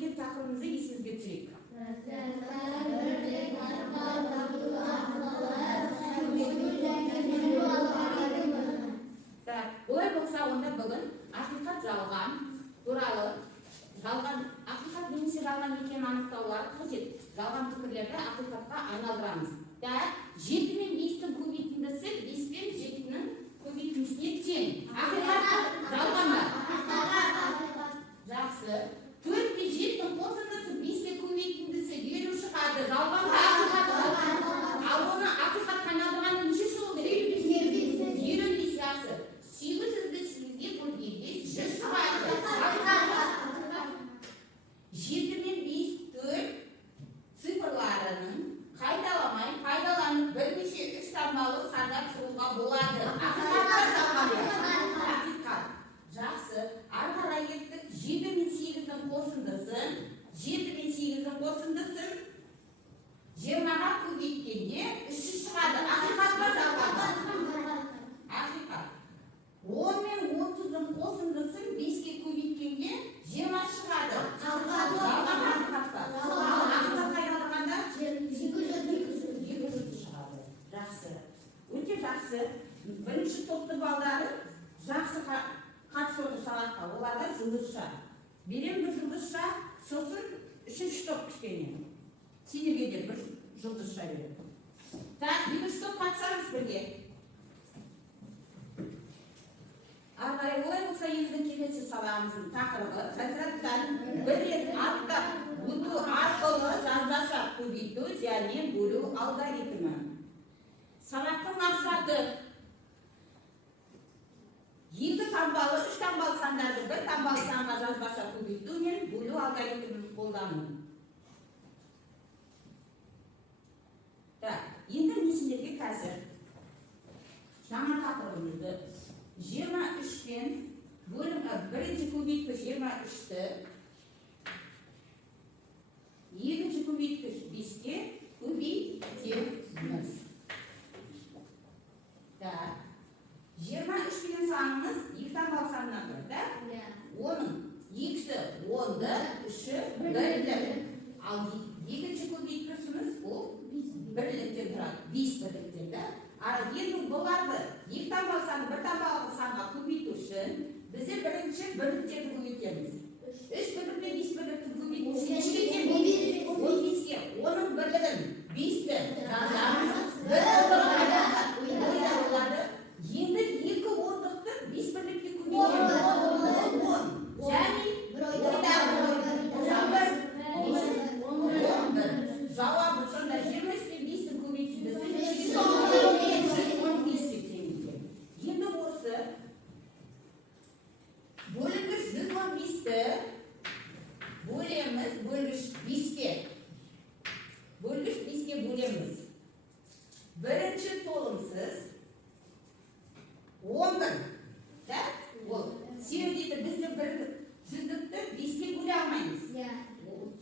өткен тақырыбымызды есіңізге түсірейік. Олай болса, онда бүгін ақиқат жалған туралы, ақиқат немесе жалған екенін анықтаулары қажет. Жалған пікірлерді ақиқатқа айналдырамыз. 7 мен 5-тің көбейтіндісі 5 пен 7-нің көбейтіндісіне тең. Ақиқат жалған ба? Жақсы. 4 пен 7-нің қосындысы 5-ке көбейтіндісі 7 шығады. Жалған ба? Ал оны ақиқатқа айналдырғанда неше шығу керек? 25. Жақсы. 800-ді 8-ге бөлгенде 100 шығады. 7 мен 5, 4 цифрларының қайталамай, пайдаланып бірнеше 3 таңбалы сандар шығуға болады. Ақиқат. Жақсы. Ары қарай кеттік. 7 мен 8-дің қосындысын 20-ға көбейткенде 300 шығады. Ақиқат па жалған ба? Ақиқат. 10 мен 30-ның қосындысын 5-ке көбейткенде 20 шығады. Жалған ақиқат па? Ақиқатқа айналдырғанда 200 шығады. Жақсы. Өте жақсы. Бірінші топты балдары жақсы қатысып отыр сабаққа. Оларға жұлдызша. Берем бір жұлдызша, сосын үшінші топ кішкене. Сенеге де бір жұлдызша берем. Екінші топ қатысамыз бірге. Ары қарай олай болса, енді келесі сабағымыздың тақырыбы разрядтан бір рет аттап өту арқылы жазбаша көбейту және бөлу алгоритмі. Сабақтың мақсаты 2 таңбалы, 3 таңбалы сандарды 1 таңбалы санға жазбаша көбейту мен бөлу алгоритмін қолдану. Енді несіндерге қазір жаңа тақырыбымызды 23-пен бірінші көбейткіш 23-ті, екінші көбейткіш 5-ке көбейтеміз. 23 деген санымыз 2 таңбалы санынан тұрады. Оның екісі 10-ды, 3-і 1-ді. Ал екінші көбейткішіміз ол бірліктен тұрады, 5 бірліктен. Енді бұларды 2 таңбалы санды 1 таңбалы санға көбейту үшін бізде бірінші бірліктерді көбейтеміз. 3 бірлік пен 5 бірлікті көбейту үшін 15-ге оның бірлігін 5-ті жазамыз. Енді 2 ондықты 5 бірлікке көбейтеміз. 10. Және жауабы сонда 23 пен 5-тің көбейтіндісі 115-ке тең. Енді осы бөлінгіш 115-ті бөлеміз, бөлгіш 5-ке. Бөлгіш 5-ке бөлеміз. Бірінші толымсыз 11. Ол себебі бізді бір жүздікті 5-ке бөле алмаймыз.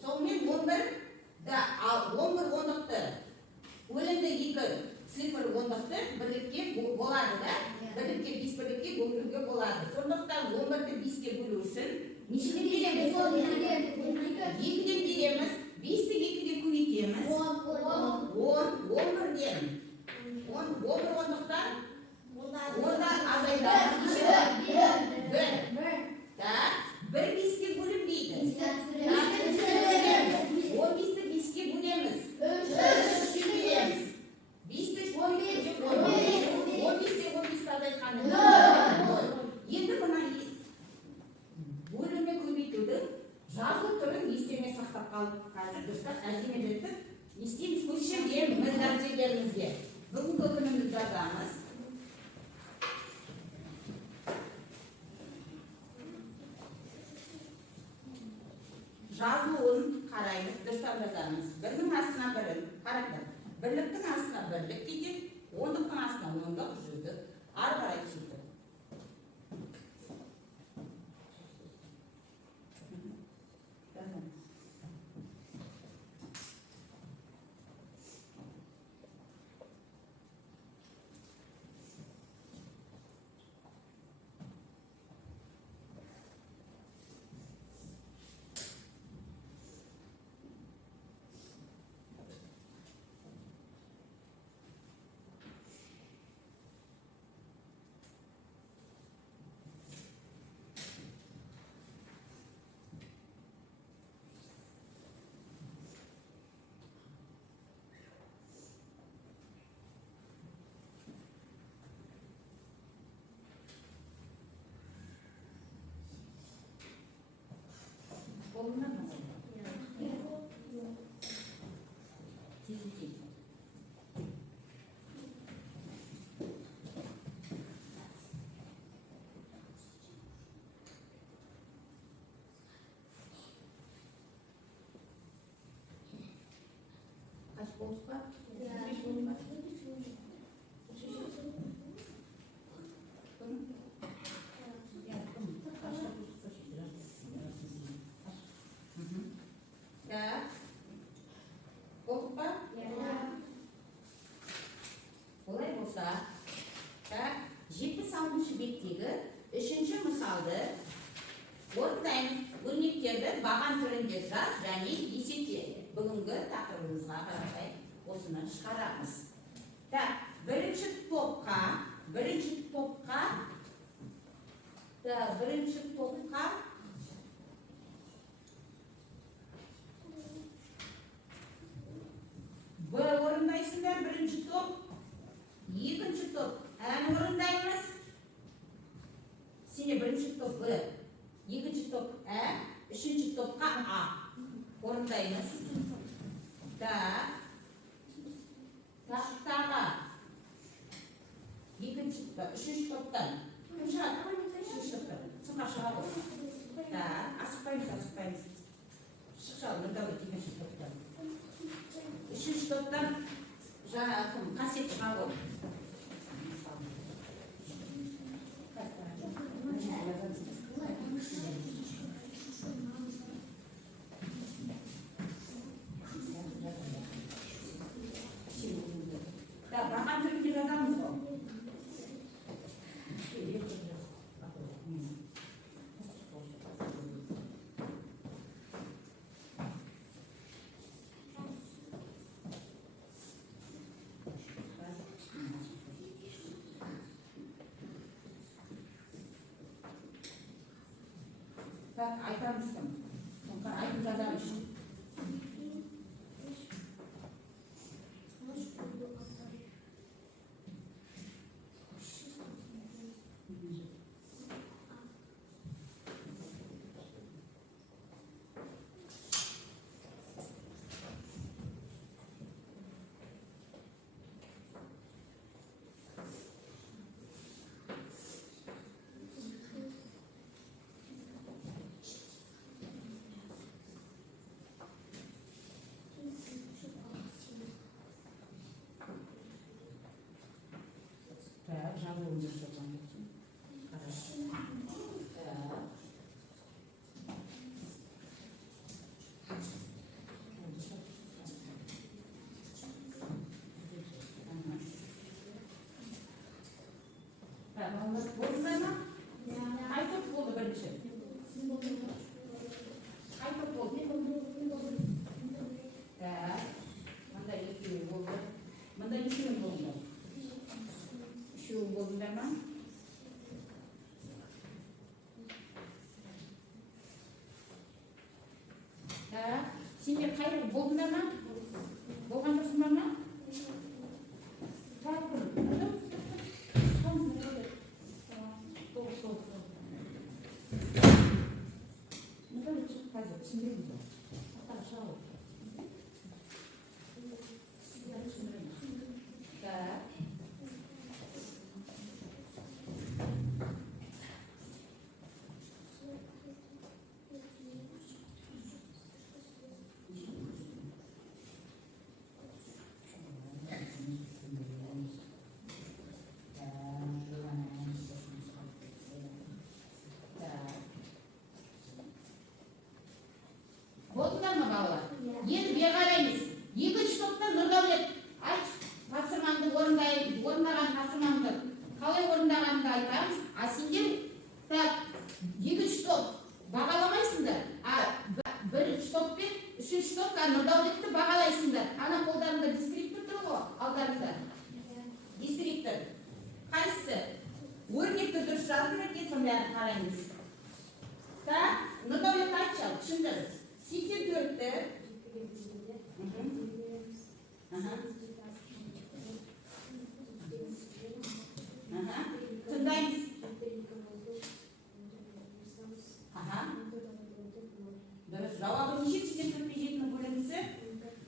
Сонымен 11 ал 11 ондықты өлімді 2 цифр ондықты бірлікке болады да? Бірлікке 5 бірлікке бөлуге болады. Сондықтан 11-ді 5-ке бөлу үшін нешеден береміз? 2-ден береміз, 5-ті 2-ге көбейтеміз. 11-ден 11 ондықтан онда азайдамыз. 1 5-ке бөлінбейді. 15-ті 5-ке бөлеміз. 3-ке береміз. 5-ті 15-ті азайтқаны. Енді мына бөліме көбейтудің жазу түрін естеме сақтап қалып қазір дұрыстап әдемелеттік. Естеміз көшіргеніміз дәрежелерімізде. Бүгінгі күніміз жазамыз. Жазуын қараймыз, дұрыстап жазамыз. Бірдің астына бірін, қараңдар. Бірліктің астына бірлік кетеді, ондықтың астына ондық, жүздік. Ары қарай сөйтіп. Kolundan mı? Tizi. Kaç boz var? Beş boz var. Ya. Boz var? Olay болса, жеті сандыншы беттегі үшінші мысалды орындаймыз. Өрнектерді баған түрінде жаз және есепте. Бүгінгі тақырыбымызға қарай осыны шығарамыз. Бірінші топқа Б орындайсыңдар, бірінші топ. Екінші топ ән орындаймыз. Сене бірінші топ Б, екінші топ Ә, үшінші топқа А орындаймыз. Тақтаға үшінші топтан кім шығады? Үшінші топтан сынға шығады. Асықпаймыз. Шықшалы нұрдәулет екінші топтан. Үшінші топтан жаңа кім? Қасет шығады. Баған түрінде жазамыз ғой. Айтамыз кім? Айтып жазамыз. Жазуымызды жазамыз. Хорошо. Болды ма? Қай топ болды бірінші? Қай топ болды? Мында екеуі болды. Мында үшеуі болды. Үшеуі болдыңдар ма? Сендер қайыр болдыңдар ма? Болған жоқсыңдар ма? Болдыңдар ма балалар? Енді бері қараймыз. Екінші топтан Нұрдәулет, айт тапсырмаңды орындаған тапсырмаңды қалай орындағаныңды айтамыз. Сендер екінші топ бағаламайсыңдар. Бірінші топ пен үшінші топқа Нұрдәулетті бағалайсыңдар. Ана қолдарында дискриптор тұр ғой, алдарында. Дискриптор. Қайсысы? Өрнекті дұрыс жазды ма екен, сондай қараймыз. Нұрдәулет айтшы, түсіндіріңіз. 84-ті тыңдаймыз. Dürüst. Cevabı nişe çiçek köpecekinin bölümüsü?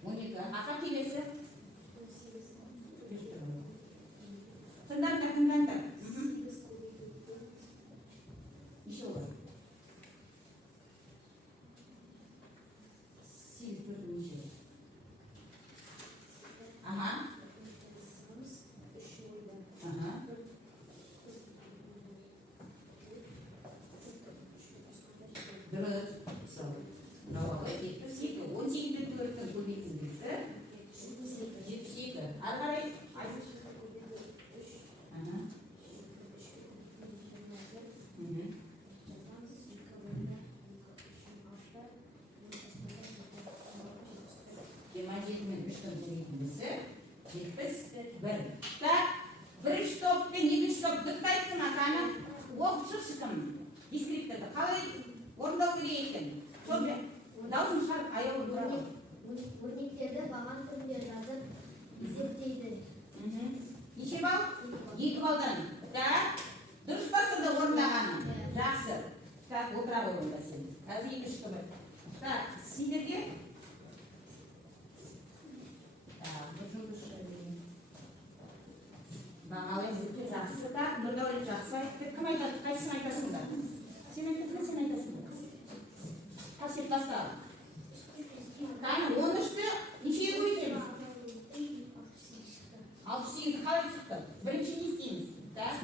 12. Aqa kelesi? Tındandır. Nişe olur. 8 4 nişe. Aha. Aha. Dürüst. Cevabı 72. 18'de 4'te bölümüsü. 72. Arkadaş. Aha. Hı hı. Cemacetimin 3'ten bölümüsü. 71. Da bir stop ve 2 stop dikkatim atana оқып шықтым. Дискрипторды қалай орындау керек екен? Сонда дауысын шығарып аяулы тұрады. Өрнектерді баған түрінде жазып есептейді. Неше балл? 2 балдан. Так, дұрыс па сонда орындағаны? Жақсы. Так, отыра қойыңдар сен. Қазір 2 штук. Так, сендерге бағалай өте жақсы. Так, Нұрдәулет жақсы айтты. Кім айтады? Қайсысын айтасыңдар? Сен айтасың, сен айтасың. Қасет баста. Қайны, 13-ті нешеге көйтеміз? 68 қалай шықты? Бірінші не істейміз? Так?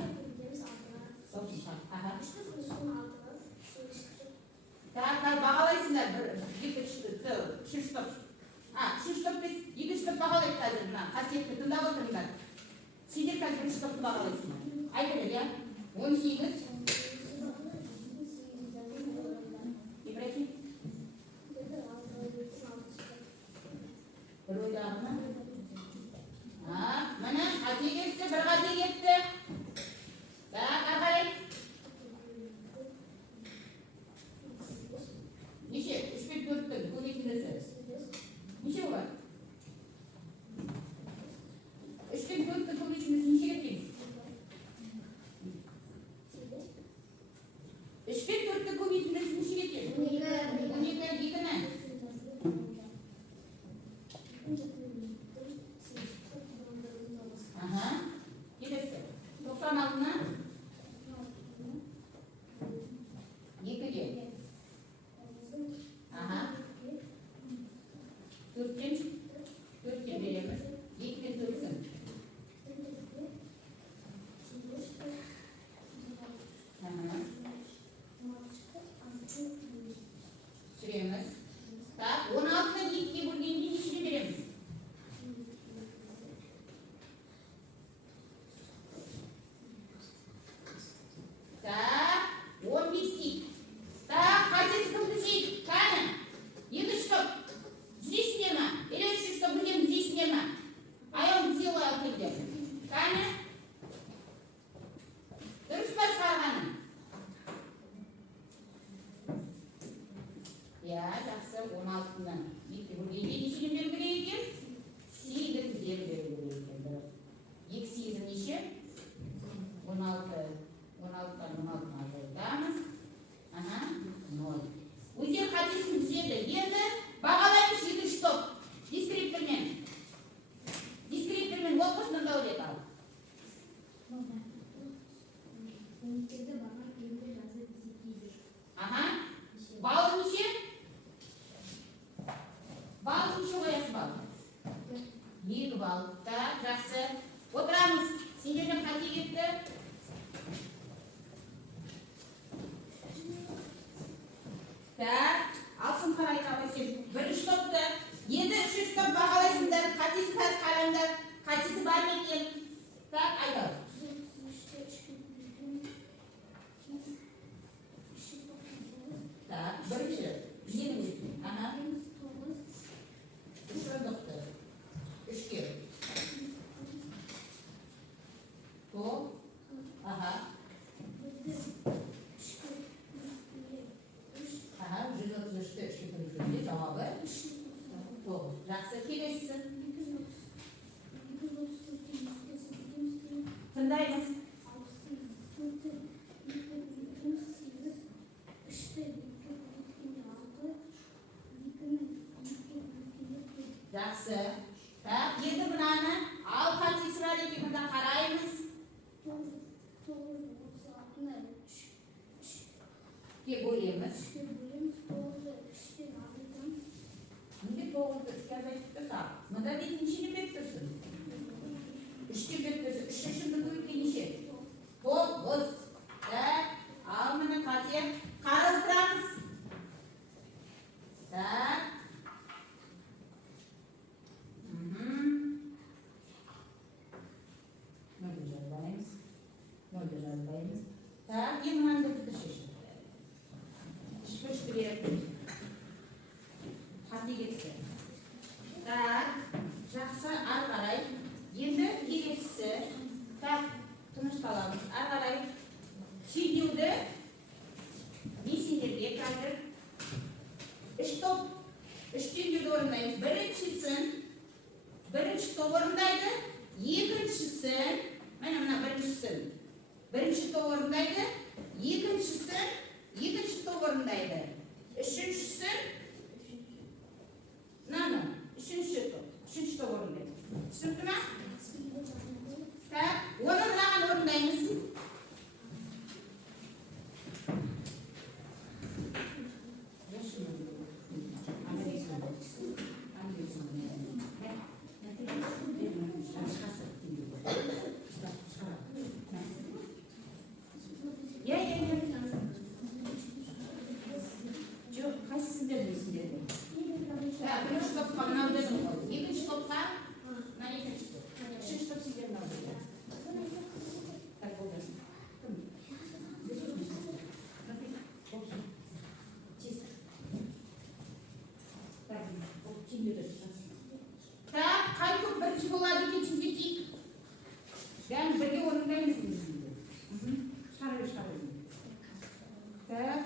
Так, бағалайсыңдар. 3 штук. 3 штук біз 2 штук бағалайды қазір. Қасетті тыңдап отырыңдар. Сендер қазір 1 штукты бағалайсыңдар. Айтылыр, я? 18. Ибрахим? Bir oydağına. Mana qancha ketdi? Bir qancha ketdi? Tak, qarang. Necha? 3-4 bu ikkinisi. Necha bor? 3-4 bu ikkinisi necha ketdi? 3-4 bu ikkinisi necha ketdi? 12 ikini. Aha. Kelesi. 96'dan 2'ye. Aha. 4'e veremiz. 2'de 4'ün. Aha. Süremiz. Tak, 16'dan 2'ye bölgenge neçini veremiz? Так, 15 deyik. Так, қайсысы кімді жейді? Қаны? 2 штук. Здесіне ма? Или 3 штук будем здесіне ма? Аяғын сделай алып келді. Қаны? Дұрыс па шығарғаны? Я, жақсы, 16-дан. Екі бөлгенге нешені беру керек екен? 8 беру керек екен. 2 8 неше? 16. 16'dan 16'dan azaldamız. Aha, 0. Өздері қатесін түзеді. Енді бағалаймыз 7 штук. Дискриптормен оқыш Нұрдәулет ал. Өрнектерді баған түрінде жазып есептейді. Aha. Балы неше? Балы неше қоясыз бал? 2 бал. Так, жақсы. Отырамыз. Сендерден қате кетті? Так, алсын қарайын абайсен. 1 штукты. Енді 3 штук бағалайсыңдар. Қатесі қазір қараңдар. Қатесі бар ма екен? Так, айдау. Так, бірінші. Екінші. Ага. 3 орындықты. 3-ке. Топ. Ага. Aha, 133'te 3 bölümünde cevabı 9. Жақсы, келесісі. Тыңдаймыз. Жақсы. Так, енді мынаны ал қайтесі бар екен, мында қараймыз. Ке бөлеміз. Мында 9-ды 3-ке азайтып тұрса, мында дейтін нешені беріп тұрсын? 3-ке беріп тұрсын, 3 шешімді көбейткен неше? 9. Так, ал міне Катя, қарап тұрамыз. Так. Нөлді жазбаймыз. Так, ең маңызды шешім. Үшті беріп. Қате кетті. Так, жақсы, ары қарай. Енді келесісі. Так, тынышталамыз. Ары қарай. Түйдеуді несендерге қазір 3 топ. 3 түйдеуді орындаймыз. Бірінші топ орындайды. Екіншісін, мәне мына біріншісін. Бірінші топ орындайды. Екінші топ орындайды. Үшіншісін, үшінші топ орындайды. Түсінікті ме? Так, оны мынаған орындаймыз. Жоқ, қайсысында дейсіңдер? Бірінші топқа мынау дедім ғой. Екінші топқа мына екінші топ. Үшінші топ сендер мынау деді. Так, болды. Так, қай топ бірінші болады екен тізбетейік. Бәрін бірге орындаймыз дейсіңдер. Шығара бер. Так.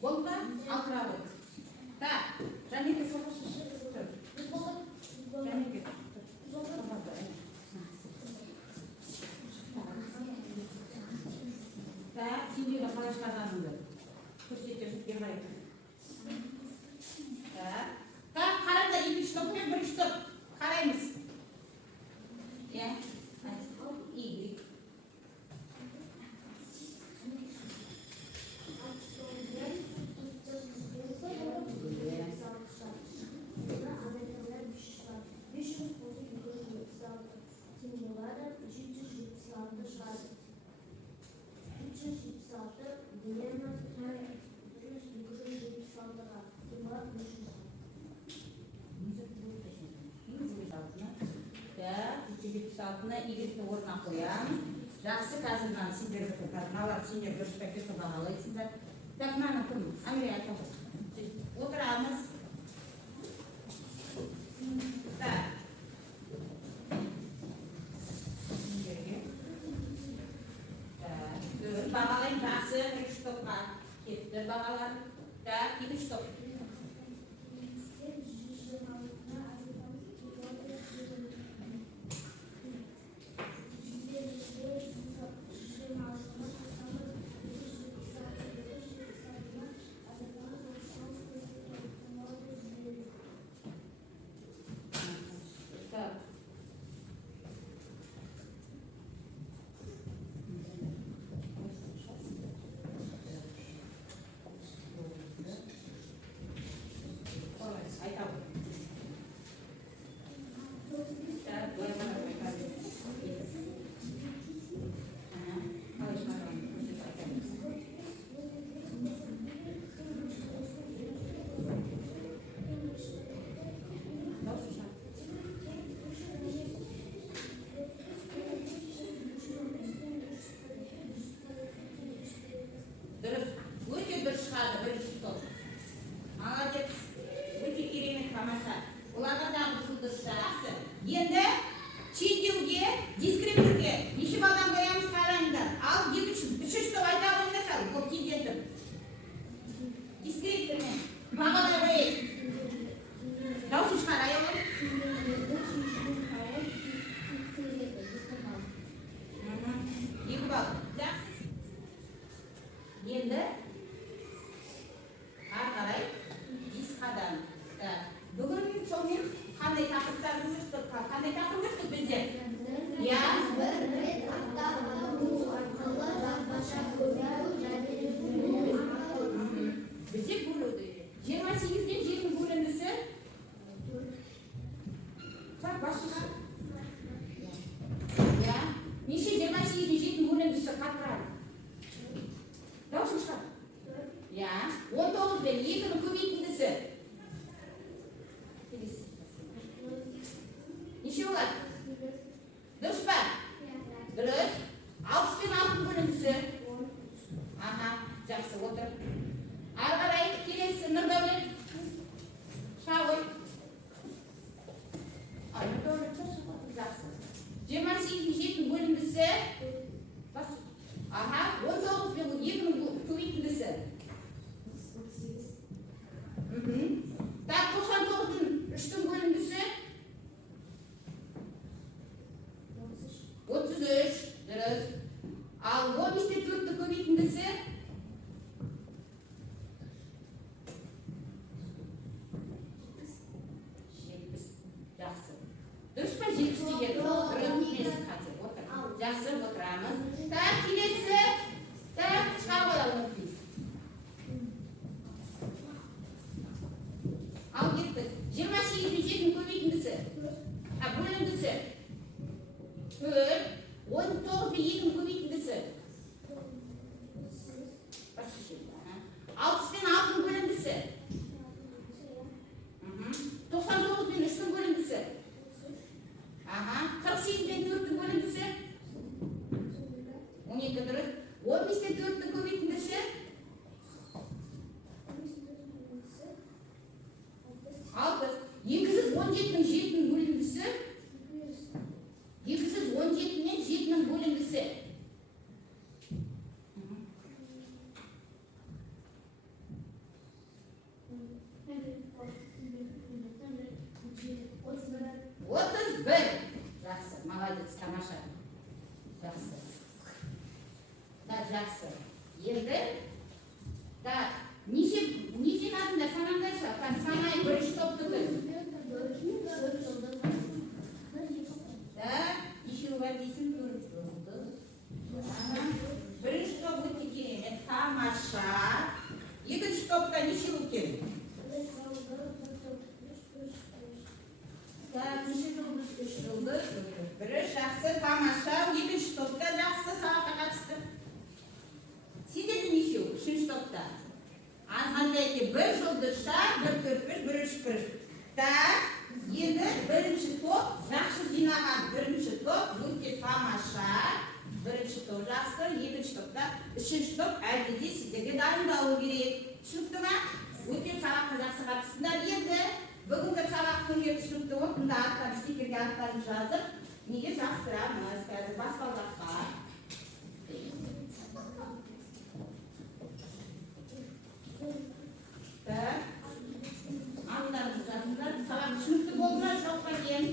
Болды ма? Ал тұра ғой. Так, Жанеке соғышы. Жанеке. Так, сендегі қалай шығарғаныңды көрсетіп бер қарай. Так, қараңдар, екінші топ пен бірінші топ. Қараймыз. Иә. Y. Altına iyilikle orna koyan. Жақсы қазірдан сендерді мыналар сендер дұрыс пәкесі бағалайсыңдар. Так, мынаны кім? Андрей айтамыз. Отырамыз. Так. Бағалайын жақсы, бірінші топқа кетті бағалар. Так, екінші топ. Endi har qaray biz qadam. Bugun men qanday taqdirlarni o'tdik, qanday taqdir o'tdik biz? Ya, bizga bo'ladi. 28 dan 7 bo'lindisi. Sar boshqa. Ya, necha 28 dan 7 bo'lindisi qatrar. Davos chiqadi. Ya, 19 dan 7 ni ko'paytindisi. Necha bo'ladi? Durustmi? Durust. 60 dan 6 bo'lindisi. Aha, yaxshi o'tir. Arqaray kelesi Nurdavlat. Shavoy. Ay, Nurdavlat chiqadi yaxshi. 28 bo'lindisi. Bas. Aha, 19 dan 7 ni ko'paytindisi. Tak 99 dan 3 ni bo'lindisi. 33. Durust. Al 14 ni ko'paytindisi. 70. Yaxshi. Durustmi? 77. Durust. Yaxshi o'tiramiz. Tak kelesi. Tak chiqarib olamiz. Al ketdi. 28 dan 7 ni ko'paytindisi. Ha, bo'lindisi. 4. 19 dan 7 ni ko'paytindisi. 60 dan 6 ni bo'lindisi. 99 dan 3 ni bo'lindisi. Aha, 48 dan 4 ni bo'lindisi. 12 durust. 15 dan 4 ni ko'paytindisi. 6. 217 dan 7 ni bo'lindisi. 217 dan 7 ni bo'lindisi. O'ttiz bir. Yaxshi, молодец, tomosha. Yaxshi. Tak, yaxshi. Endi tak, necha marta sananglar, sanay birinchi topdi. Tak, ishuvar deysin, ko'rib. Birinchi top o'tdi keyin, tomosha. Ikkinchi topda necha o'tgan? Tak, necha bo'ldi? 3 bo'ldi. Biri shaxsi tomosha, ikkinchi topda yaxshi saatga qatishdi. Sizda necha? 3-chi topda. Anqandayki 1 yulduzcha, 1 ko'rpish, 1 uchpirish. Tak, endi birinchi top yaxshi jinoat, birinchi top yo'lga tomosha, birinchi top yaxshi, ikkinchi topda, 3-chi top aytdi, sizga da'vo kerak. Tushunibdimi? O'tgan saatga yaxshi qatishdilar endi. Bugungi savat kunga tushibdi, unda atlar stikerga atlarimiz hozir. Nega yaxshiramiz? Hozir basqaldoqqa. Tak. Atlarimiz hozir savat tushibdi, bo'lmay shoqqa keyin.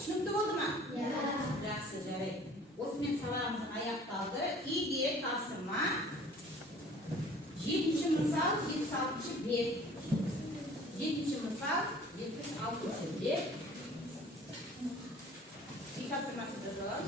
Tushunibdi bo'ldimi? Ya. Yaxshi, jaraydi. O'smen savolimiz аяқталды. Егер тапсырма 7-chi misol 76-chi bet. 7-chi misol 76-chi bet. Bir topsirmasida javob.